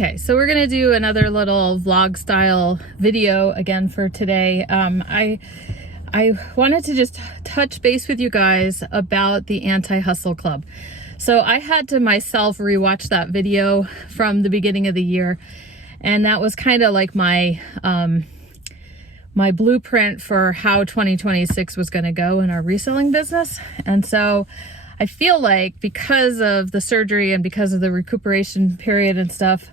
Okay, so we're gonna do another little vlog style video again for today. I wanted to just touch base with you guys about the Anti-Hustle Club. So I had to myself rewatch that video from the beginning of the year, and that was kind of like my my blueprint for how 2026 was going to go in our reselling business. And so I feel like because of the surgery and because of the recuperation period and stuff,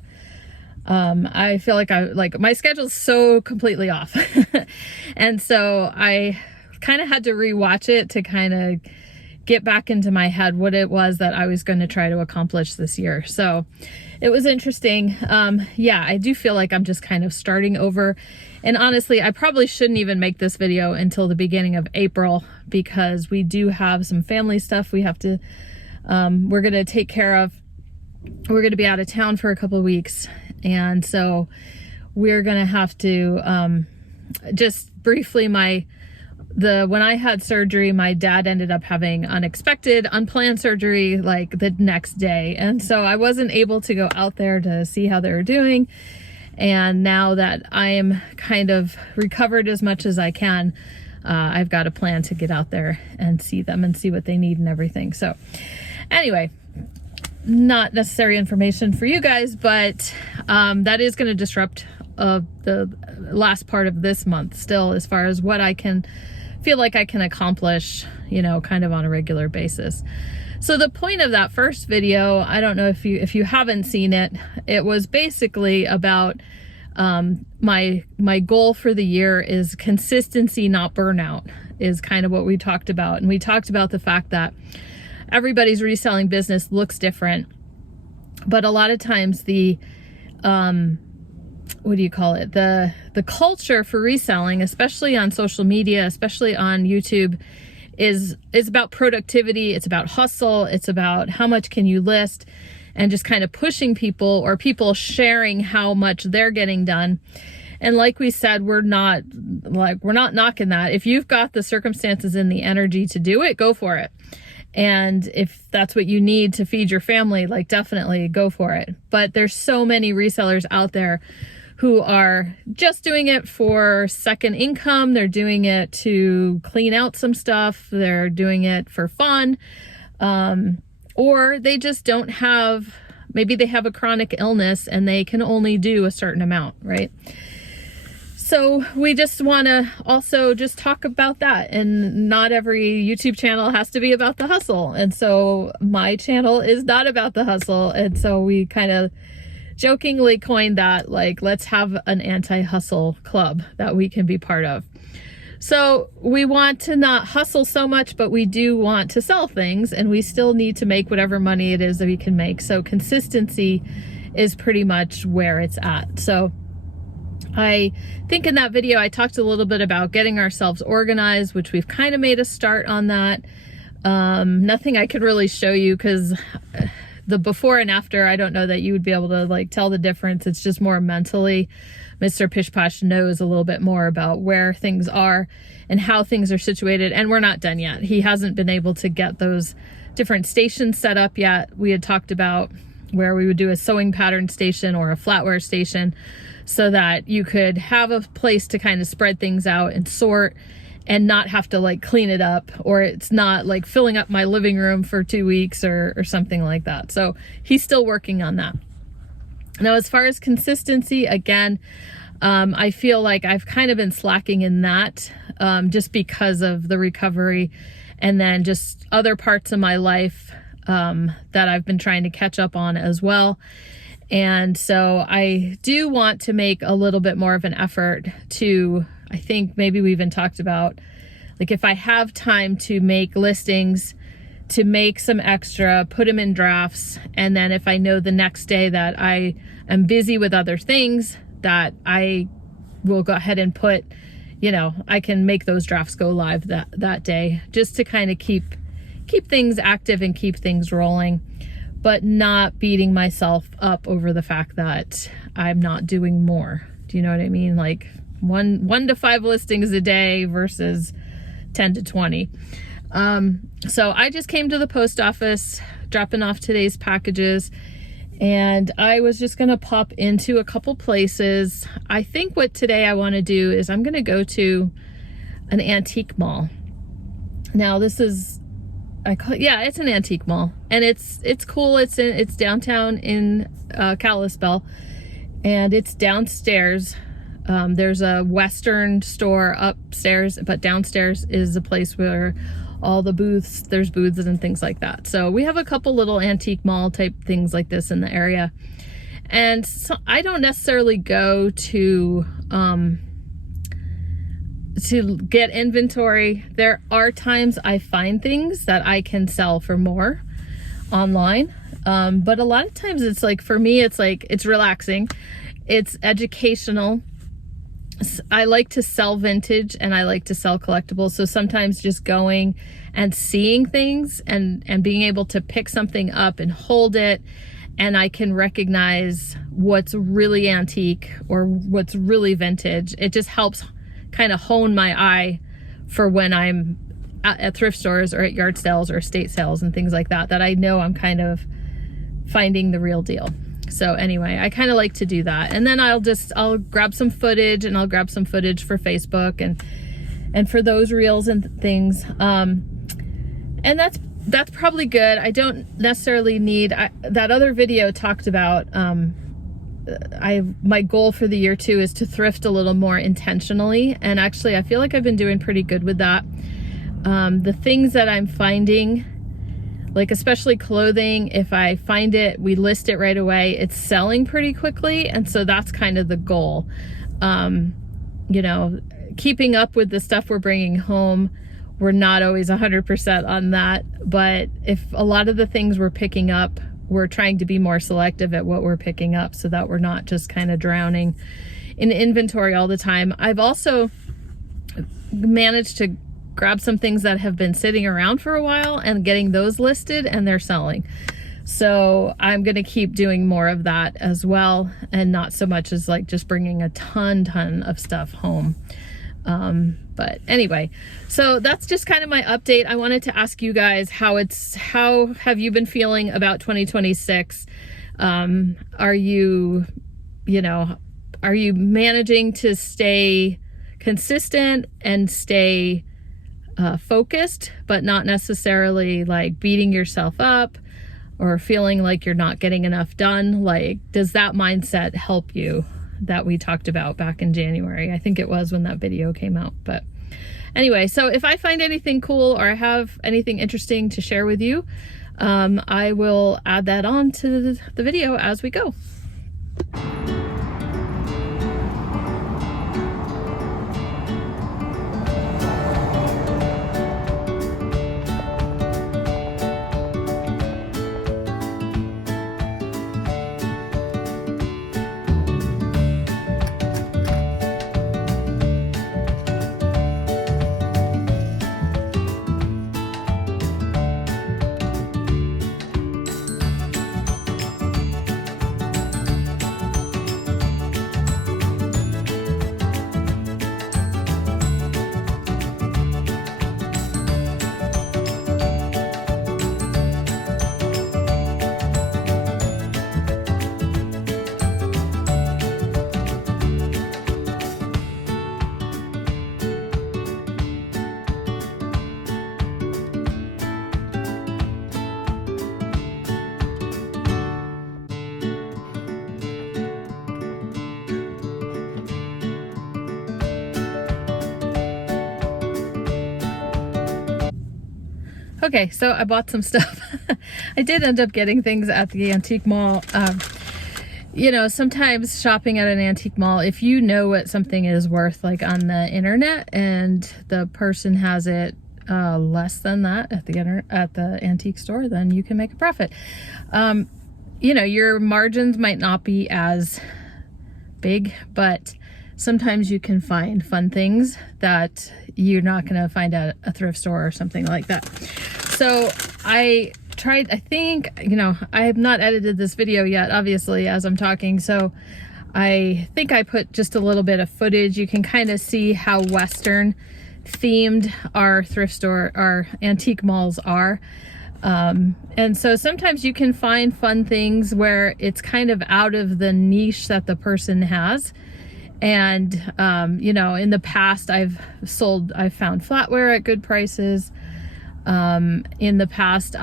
I feel like my schedule's so completely off. And so I kind of had to rewatch it to kind of get back into my head what it was that I was going to try to accomplish this year. So it was interesting. Yeah, I do feel like I'm just kind of starting over. And honestly, I probably shouldn't even make this video until the beginning of April, because we do have some family stuff we have to, we're going to take care of. We're going to be out of town for a couple of weeks. And so we're going to have to, just briefly, when I had surgery, my dad ended up having unexpected, unplanned surgery like the next day. And so I wasn't able to go out there to see how they were doing. And now that I am kind of recovered as much as I can, I've got a plan to get out there and see them and see what they need and everything. So anyway, not necessary information for you guys, but that is going to disrupt the last part of this month still, as far as what I can feel like I can accomplish, you know, kind of on a regular basis. So the point of that first video, I don't know if you haven't seen it, it was basically about my goal for the year is consistency, not burnout, is kind of what we talked about. And we talked about the fact that everybody's reselling business looks different, but a lot of times the what do you call it? The culture for reselling, especially on social media, especially on YouTube, is about productivity. It's about hustle. It's about how much can you list, and just kind of pushing people, or people sharing how much they're getting done. And like we said, we're not knocking that. If you've got the circumstances and the energy to do it, go for it. And if that's what you need to feed your family, like, definitely go for it. But there's so many resellers out there who are just doing it for second income. They're doing it to clean out some stuff. They're doing it for fun. Or they just don't have, maybe they have a chronic illness and they can only do a certain amount, right? So we just want to also just talk about that. And not every YouTube channel has to be about the hustle. And so my channel is not about the hustle. And so we kind of jokingly coined that, like, let's have an anti-hustle club that we can be part of. So we want to not hustle so much, but we do want to sell things, and we still need to make whatever money it is that we can make. So consistency is pretty much where it's at. So I think in that video, I talked a little bit about getting ourselves organized, which we've kind of made a start on that. Nothing I could really show you, because the before and after, I don't know that you would be able to like tell the difference. It's just more mentally. Mr. Pish Posh knows a little bit more about where things are and how things are situated. And we're not done yet. He hasn't been able to get those different stations set up yet. We had talked about where we would do a sewing pattern station or a flatware station, so that you could have a place to kind of spread things out and sort, and not have to like clean it up, or it's not like filling up my living room for 2 weeks or something like that. So he's still working on that. Now, as far as consistency, again, I feel like I've kind of been slacking in that, just because of the recovery, and then just other parts of my life that I've been trying to catch up on as well. And so I do want to make a little bit more of an effort to, I think maybe we even talked about, like, if I have time to make listings, to make some extra, put them in drafts. And then if I know the next day that I am busy with other things, that I will go ahead and put, you know, I can make those drafts go live that day, just to kind of keep things active and keep things rolling, but not beating myself up over the fact that I'm not doing more. Do you know what I mean? Like one to 5 listings a day versus 10 to 20. So I just came to the post office, dropping off today's packages, And I was just gonna pop into a couple places. I think what today I wanna do is I'm gonna go to an antique mall. Now this is, yeah, it's an antique mall, and it's cool. It's downtown in Kalispell, and it's downstairs. There's a Western store upstairs, but downstairs is a place where all the booths, there's booths and things like that. So we have a couple little antique mall type things like this in the area. And so I don't necessarily go to get inventory. There are times I find things that I can sell for more online. But a lot of times it's like, for me, it's like, it's relaxing. It's educational. I like to sell vintage and I like to sell collectibles. So sometimes just going and seeing things and being able to pick something up and hold it, and I can recognize what's really antique or what's really vintage. It just helps kind of hone my eye for when I'm at thrift stores or at yard sales or estate sales and things like that, that I know I'm kind of finding the real deal. So anyway, I kind of like to do that. And then I'll grab some footage, and I'll grab some footage for Facebook and for those reels and things. And that's probably good. I don't necessarily need, that other video talked about, my goal for the year too is to thrift a little more intentionally. And actually I feel like I've been doing pretty good with that. The things that I'm finding, like especially clothing, if I find it, we list it right away, it's selling pretty quickly. And so that's kind of the goal. You know, keeping up with the stuff we're bringing home, we're not always 100% on that. But if a lot of the things we're picking up, we're trying to be more selective at what we're picking up so that we're not just kind of drowning in inventory all the time. I've also managed to grab some things that have been sitting around for a while and getting those listed, and they're selling. So I'm going to keep doing more of that as well, and not so much as like just bringing a ton of stuff home. But anyway, so that's just kind of my update. I wanted to ask you guys how have you been feeling about 2026? Are you managing to stay consistent and stay focused, but not necessarily like beating yourself up or feeling like you're not getting enough done? Like, does that mindset help you that we talked about back in January? I think it was when that video came out. But anyway, so if I find anything cool or I have anything interesting to share with you, I will add that on to the video as we go. Okay, so I bought some stuff. I did end up getting things at the antique mall. You know, sometimes shopping at an antique mall, if you know what something is worth, like on the internet, and the person has it less than that at the antique store, then you can make a profit. You know, your margins might not be as big, but sometimes you can find fun things that you're not going to find at a thrift store or something like that. So I think, you know, I have not edited this video yet, obviously, as I'm talking. So I think I put just a little bit of footage. You can kind of see how Western themed our thrift store, our antique malls are. And so sometimes you can find fun things where it's kind of out of the niche that the person has. And, you know, in the past I've found flatware at good prices. In the past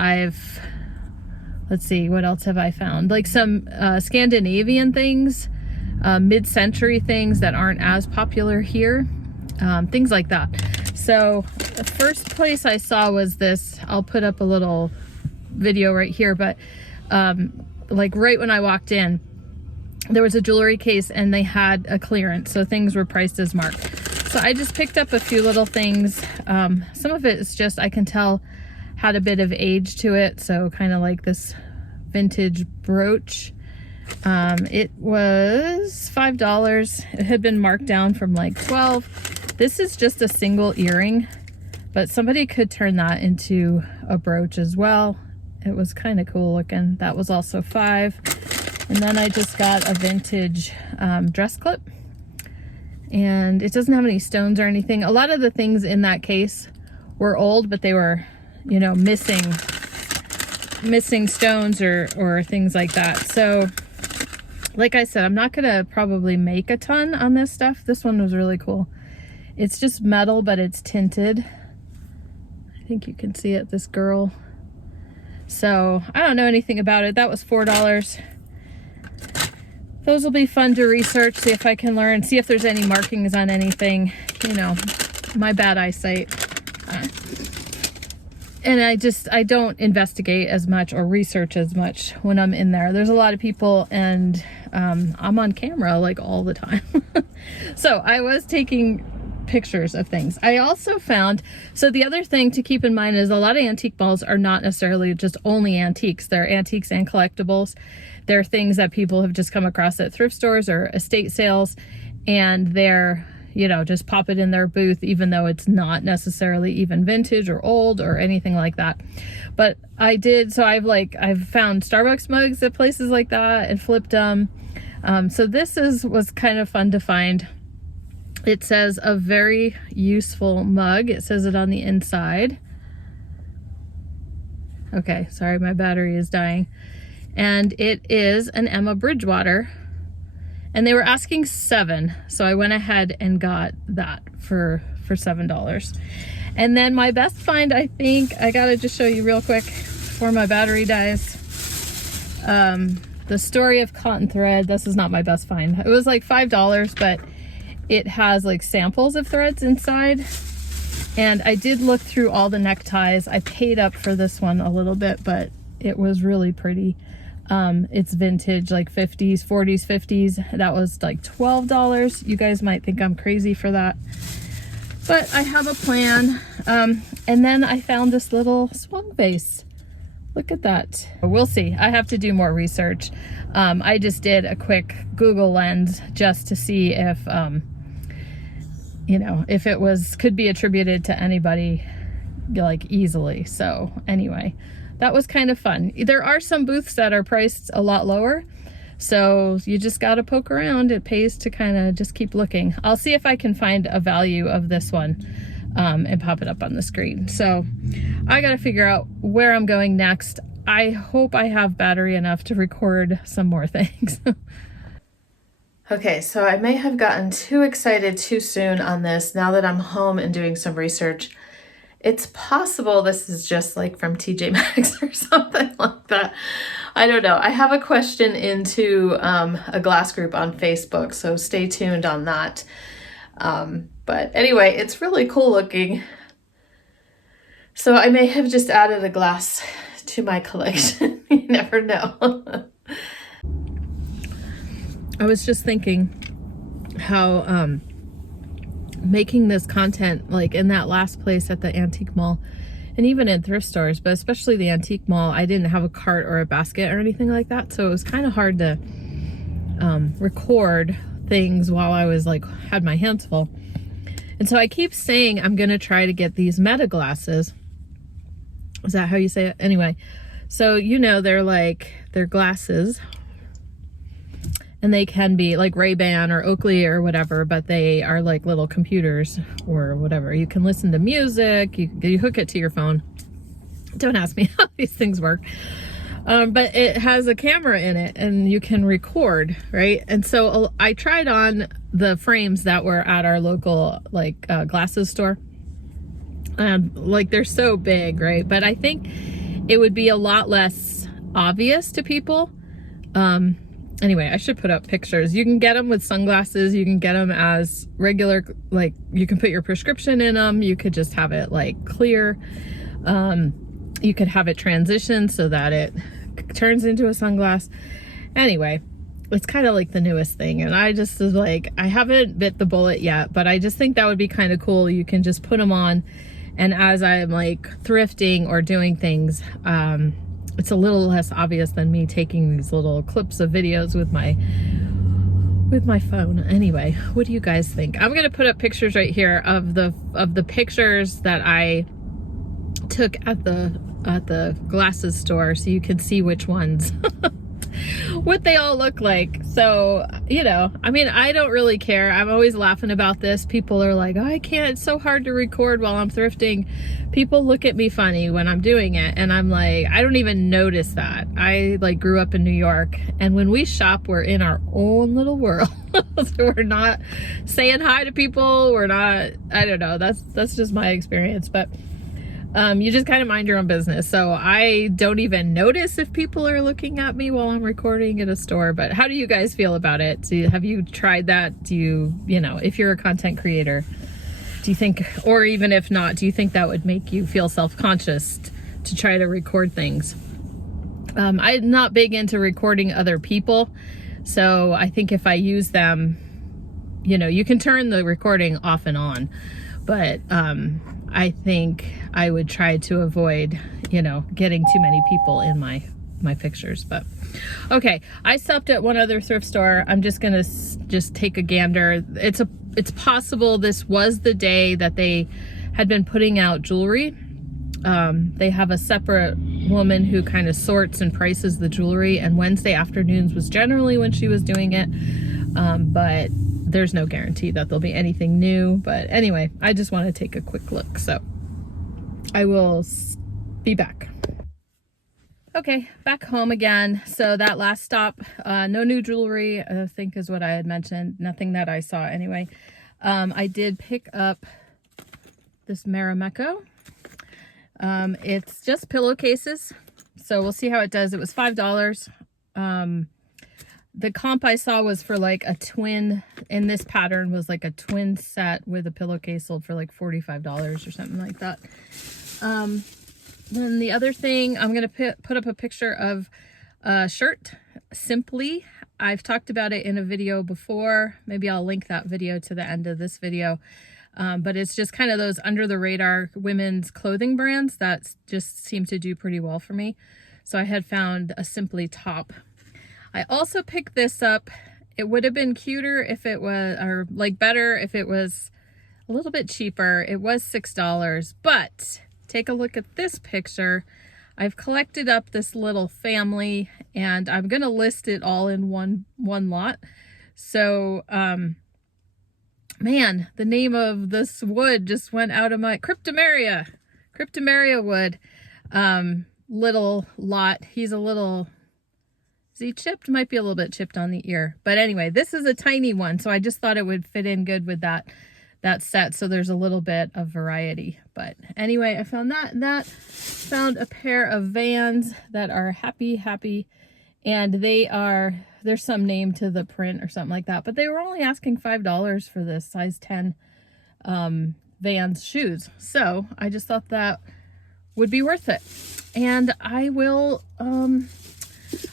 let's see, what else have I found? Like some Scandinavian things, mid-century things that aren't as popular here, things like that. So the first place I saw was this. I'll put up a little video right here, but like right when I walked in, there was a jewelry case and they had a clearance, so things were priced as marked. So I just picked up a few little things. Some of it is just, I can tell, had a bit of age to it. So kind of like this vintage brooch. It was $5. It had been marked down from like 12. This is just a single earring, but somebody could turn that into a brooch as well. It was kind of cool looking. That was also $5. And then I just got a vintage dress clip. And it doesn't have any stones or anything. A lot of the things in that case were old, but they were, you know, missing stones or things like that. So like I said, I'm not gonna probably make a ton on this stuff. This one was really cool. It's just metal, but it's tinted. I think you can see it, this girl. So I don't know anything about it. That was $4. Those will be fun to research, see if I can learn, see if there's any markings on anything, you know, my bad eyesight. And I don't investigate as much or research as much when I'm in there. There's a lot of people and I'm on camera like all the time. So I was taking pictures of things. I also found, so the other thing to keep in mind is a lot of antique malls are not necessarily just only antiques. They're antiques and collectibles. They're things that people have just come across at thrift stores or estate sales, and they're, you know, just pop it in their booth, even though it's not necessarily even vintage or old or anything like that. But I did, so I've found Starbucks mugs at places like that and flipped them. So this was kind of fun to find. It says a very useful mug. It says it on the inside. Okay, sorry, my battery is dying. And it is an Emma Bridgewater. And they were asking $7, so I went ahead and got that for $7. And then my best find, I think, I gotta just show you real quick before my battery dies. The Story of Cotton Thread. This is not my best find. It was like $5, but it has like samples of threads inside. And I did look through all the neckties. I paid up for this one a little bit, but it was really pretty. It's vintage, like 50s, 40s, 50s. That was like $12. You guys might think I'm crazy for that, but I have a plan. And then I found this little swung vase. Look at that. We'll see. I have to do more research. I just did a quick Google lens just to see if, you know, if it could be attributed to anybody like easily. So anyway, that was kind of fun. There are some booths that are priced a lot lower, so you just got to poke around. It pays to kind of just keep looking. I'll see if I can find a value of this one and pop it up on the screen. So I got to figure out where I'm going next. I hope I have battery enough to record some more things. Okay, so I may have gotten too excited too soon on this now that I'm home and doing some research. It's possible this is just like from TJ Maxx or something like that. I don't know. I have a question into a glass group on Facebook, so stay tuned on that. But anyway, it's really cool looking. So I may have just added a glass to my collection. You never know. I was just thinking how making this content like in that last place at the antique mall and even in thrift stores, but especially the antique mall, I didn't have a cart or a basket or anything like that, so it was kind of hard to record things while I was like had my hands full. And so I keep saying I'm gonna try to get these Meta glasses. Is that how you say it? Anyway, so you know, they're glasses, and they can be like Ray-Ban or Oakley or whatever, but they are like little computers or whatever. You can listen to music, you hook it to your phone. Don't ask me how these things work. But it has a camera in it and you can record, right? And so I tried on the frames that were at our local glasses store. Like they're so big, right? But I think it would be a lot less obvious to people. Anyway, I should put up pictures. You can get them with sunglasses. You can get them as regular, like you can put your prescription in them. You could just have it like clear. You could have it transition so that it turns into a sunglass. Anyway, it's kind of like the newest thing. And I just was like, I haven't bit the bullet yet, but I just think that would be kind of cool. You can just put them on. And as I'm like thrifting or doing things, it's a little less obvious than me taking these little clips of videos with my phone. Anyway, what do you guys think? I'm going to put up pictures right here of the pictures that I took at the glasses store so you can see which ones what they all look like. So, you know, I mean, I don't really care. I'm always laughing about this. People are like, oh, I can't, it's so hard to record while I'm thrifting. People look at me funny when I'm doing it, and I'm like, I don't even notice that. I like grew up in New York, and when we shop, we're in our own little world. So we're not saying hi to people. We're not, I don't know, that's just my experience. But you just kind of mind your own business. So I don't even notice if people are looking at me while I'm recording at a store. But how do you guys feel about it? Have you tried that? Do you know, if you're a content creator, do you think, or even if not, do you think that would make you feel self-conscious to try to record things? I'm not big into recording other people. So I think if I use them, you know, you can turn the recording off and on, but I think I would try to avoid, you know, getting too many people in my pictures. But okay, I stopped at one other thrift store. I'm just gonna just take a gander. It's possible this was the day that they had been putting out jewelry. They have a separate woman who kind of sorts and prices the jewelry, and Wednesday afternoons was generally when she was doing it. But there's no guarantee that there'll be anything new. But anyway, I just want to take a quick look. So I will be back. Okay, back home again. So that last stop, no new jewelry, I think is what I had mentioned. Nothing that I saw anyway. I did pick up this Marimekko. It's just pillowcases. So we'll see how it does. It was $5. The comp I saw was for like a twin, in this pattern was like a twin set with a pillowcase sold for like $45 or something like that. Then the other thing, I'm going to put up a picture of a shirt, Simply. I've talked about it in a video before. Maybe I'll link that video to the end of this video. But it's just kind of those under the radar women's clothing brands that just seem to do pretty well for me. So I had found a Simply top. I also picked this up. It would have been cuter if it was, or like better if it was a little bit cheaper. It was $6, but take a look at this picture. I've collected up this little family, and I'm going to list it all in one lot. So, man, the name of this wood just went out of my, Cryptomeria wood, little lot. He's a little, is he chipped? Might be a little bit chipped on the ear. But anyway, this is a tiny one, so I just thought it would fit in good with that set. So there's a little bit of variety. But anyway, I found that. Found a pair of Vans that are happy. And there's some name to the print or something like that. But they were only asking $5 for this size 10 Vans shoes. So I just thought that would be worth it. And I will,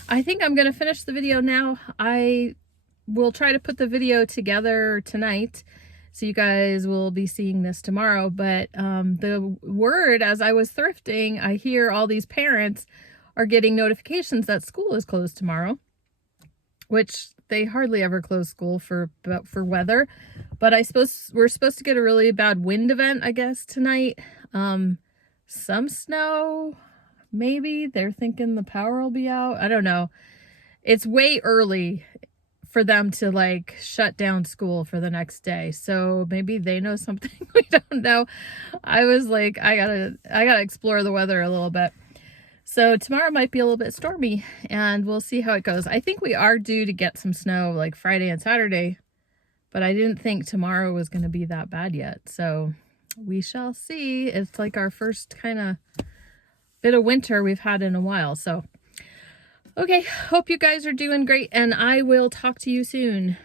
I think I'm going to finish the video now. I will try to put the video together tonight, so you guys will be seeing this tomorrow. But the word, as I was thrifting, I hear all these parents are getting notifications that school is closed tomorrow, which they hardly ever close school for weather. But we're supposed to get a really bad wind event, I guess, tonight. Some snow. Maybe they're thinking the power will be out. I don't know. It's way early for them to like shut down school for the next day. So maybe they know something we don't know. I was like, I gotta explore the weather a little bit. So tomorrow might be a little bit stormy, and we'll see how it goes. I think we are due to get some snow like Friday and Saturday, but I didn't think tomorrow was going to be that bad yet. So we shall see. It's like our first kind of bit of winter we've had in a while. So, okay, hope you guys are doing great, and I will talk to you soon.